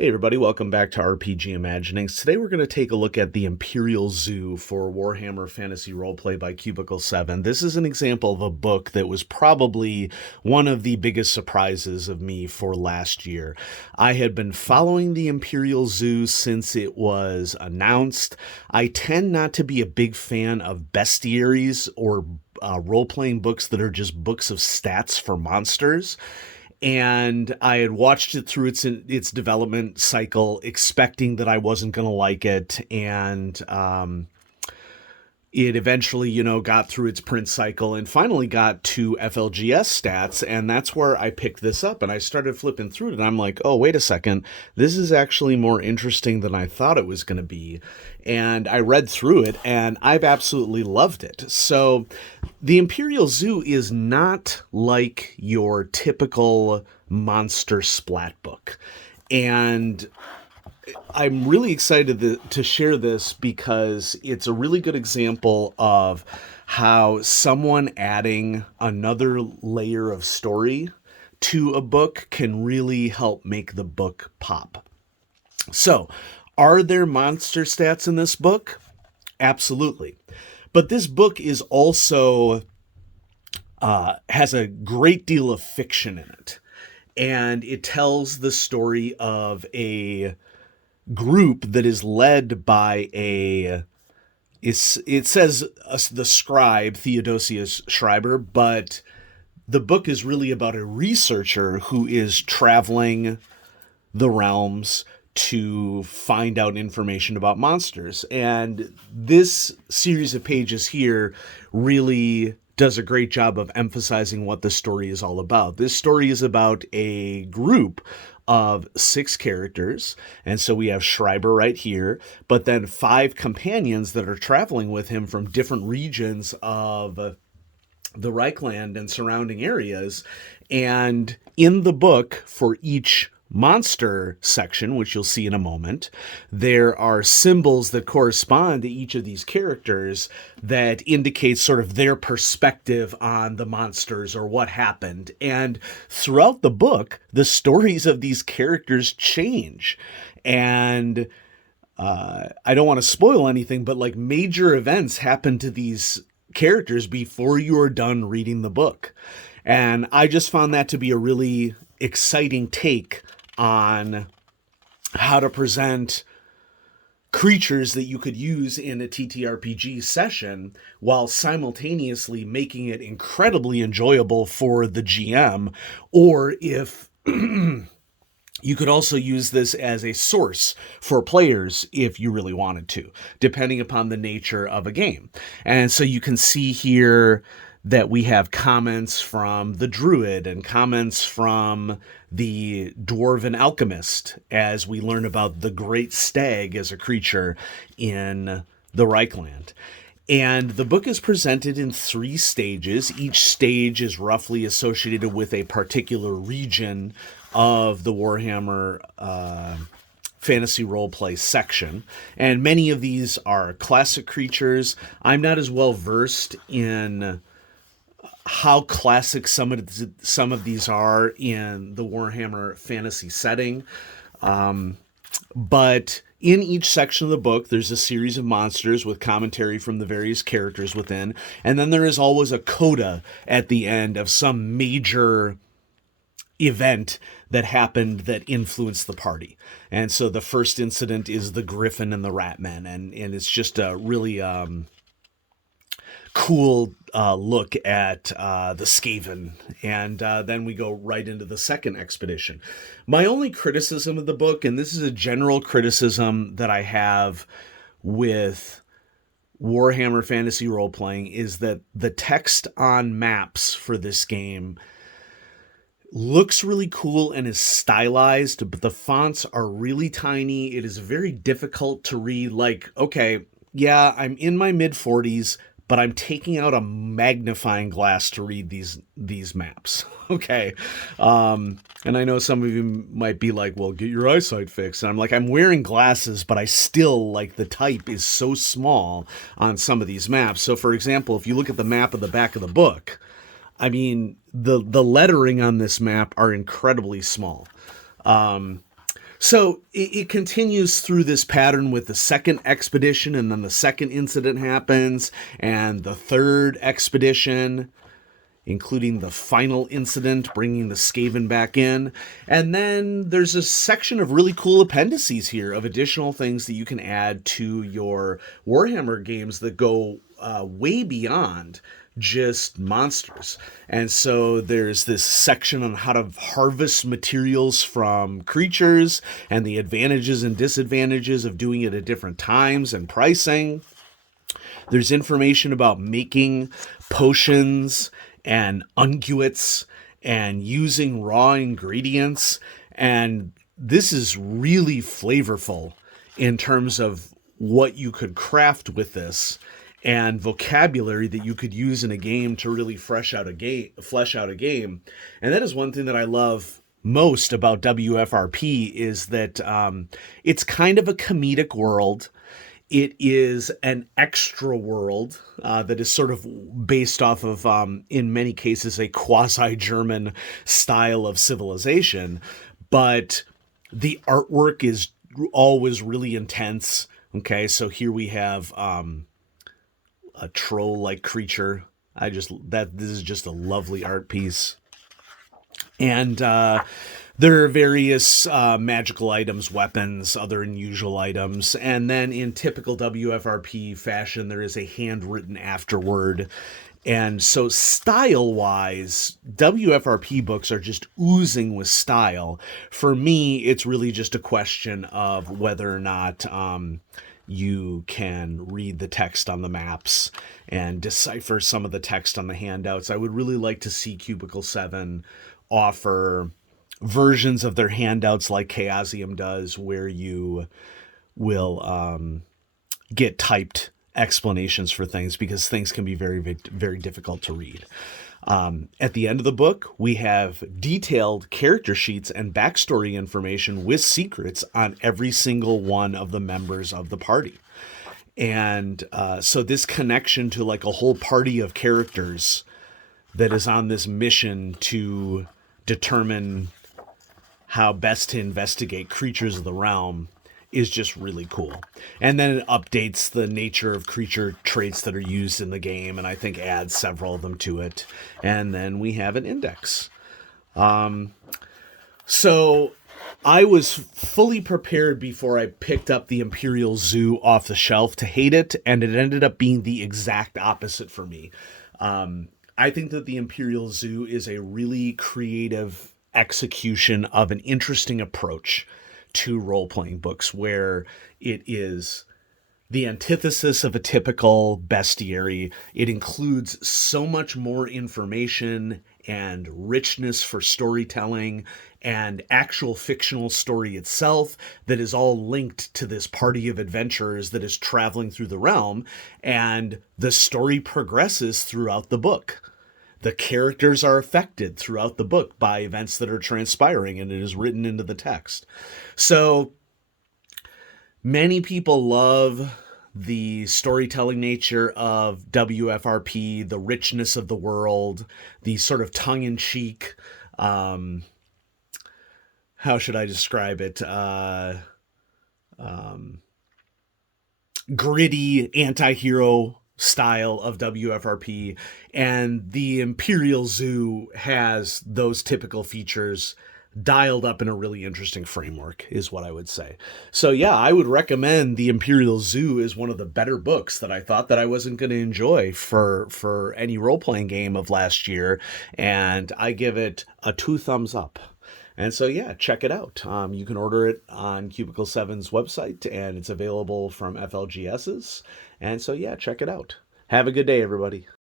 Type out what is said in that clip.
Hey everybody, welcome back to RPG Imaginings. Today we're going to take a look at the Imperial Zoo for Warhammer Fantasy Roleplay by Cubicle 7. This is an example of a book that was probably one of the biggest surprises of me for last year. I had been following the Imperial Zoo since it was announced. I tend not to be a big fan of bestiaries or role-playing books that are just books of stats for monsters. And I had watched it through its development cycle, expecting that I wasn't going to like it, and it eventually, got through its print cycle and finally got to FLGS stats, and that's where I picked this up, and I started flipping through it, and I'm like, oh, wait a second, this is actually more interesting than I thought it was going to be, and I read through it, and I've absolutely loved it. So the Imperial Zoo is not like your typical monster splat book, and I'm really excited to share this because it's a really good example of how someone adding another layer of story to a book can really help make the book pop. So, are there monster stats in this book? Absolutely. But this book is also has a great deal of fiction in it. And it tells the story of a group that is led by it says the scribe Theodosius Schreiber, but the book is really about a researcher who is traveling the realms to find out information about monsters. And this series of pages here really does a great job of emphasizing what the story is all about. This story is about a group of 6 characters, and so we have Schreiber right here, but then 5 companions that are traveling with him from different regions of the Reichland and surrounding areas. And in the book, for each monster section, which you'll see in a moment, there are symbols that correspond to each of these characters that indicate sort of their perspective on the monsters or what happened. And throughout the book, the stories of these characters change. And I don't want to spoil anything, but like major events happen to these characters before you are done reading the book. And I just found that to be a really exciting take on how to present creatures that you could use in a TTRPG session while simultaneously making it incredibly enjoyable for the GM, or if you could also use this as a source for players if you really wanted to, depending upon the nature of a game. And so you can see here that we have comments from the Druid and comments from the Dwarven Alchemist as we learn about the Great Stag as a creature in the Reichland. And the book is presented in 3 stages. Each stage is roughly associated with a particular region of the Warhammer fantasy roleplay section. And many of these are classic creatures. I'm not as well versed in how classic some of these are in the Warhammer fantasy setting. But in each section of the book, there's a series of monsters with commentary from the various characters within. And then there is always a coda at the end of some major event that happened that influenced the party. And so the first incident is the Griffin and the Ratmen. And it's just a really cool look at the Skaven, and then we go right into the second expedition. My only criticism of the book, and this is a general criticism that I have with Warhammer Fantasy Role-Playing, is that the text on maps for this game looks really cool and is stylized, but the fonts are really tiny. It is very difficult to read. Like, okay, yeah, I'm in my mid-40s, but I'm taking out a magnifying glass to read these maps. Okay. And I know some of you might be like, well, get your eyesight fixed. And I'm like, I'm wearing glasses, but I still, like, the type is so small on some of these maps. So, for example, if you look at the map of the back of the book, I mean, the lettering on this map are incredibly small. So it continues through this pattern with the second expedition, and then the second incident happens, and the third expedition, including the final incident, bringing the Skaven back in. And then there's a section of really cool appendices here of additional things that you can add to your Warhammer games that go way beyond just monsters. And so there's this section on how to harvest materials from creatures and the advantages and disadvantages of doing it at different times and pricing. There's information about making potions and unguents and using raw ingredients. And this is really flavorful in terms of what you could craft with this and vocabulary that you could use in a game to really flesh out a game. And that is one thing that I love most about WFRP is that it's kind of a comedic world. It is an extra world that is sort of based off of, in many cases, a quasi-German style of civilization. But the artwork is always really intense. Okay, so here we have a troll-like creature. This is just a lovely art piece. And there are various magical items, weapons, other unusual items. And then in typical WFRP fashion, there is a handwritten afterword. And so style-wise, WFRP books are just oozing with style. For me, it's really just a question of whether or not you can read the text on the maps and decipher some of the text on the handouts. I would really like to see Cubicle 7 offer versions of their handouts like Chaosium does, where you will get typed explanations for things, because things can be very, very difficult to read. At the end of the book, we have detailed character sheets and backstory information with secrets on every single one of the members of the party. And so this connection to like a whole party of characters that is on this mission to determine how best to investigate creatures of the realm is just really cool. And then it updates the nature of creature traits that are used in the game, and I think adds several of them to it. And then we have an index. So I was fully prepared before I picked up the Imperial Zoo off the shelf to hate it, and it ended up being the exact opposite for me. I think that the Imperial Zoo is a really creative execution of an interesting approach to role-playing books, where it is the antithesis of a typical bestiary. It includes so much more information and richness for storytelling and actual fictional story itself that is all linked to this party of adventurers that is traveling through the realm, and the story progresses throughout the book. The characters are affected throughout the book by events that are transpiring, and it is written into the text. So many people love the storytelling nature of WFRP, the richness of the world, the sort of tongue-in-cheek, how should I describe it? Gritty anti-hero style of WFRP, and the Imperial Zoo has those typical features dialed up in a really interesting framework, is what I would say. So yeah, I would recommend the Imperial Zoo as one of the better books that I thought that I wasn't going to enjoy for any role-playing game of last year, and I give it a 2 thumbs up. And so, yeah, check it out. You can order it on Cubicle 7's website, and it's available from FLGS's. And so, yeah, check it out. Have a good day, everybody.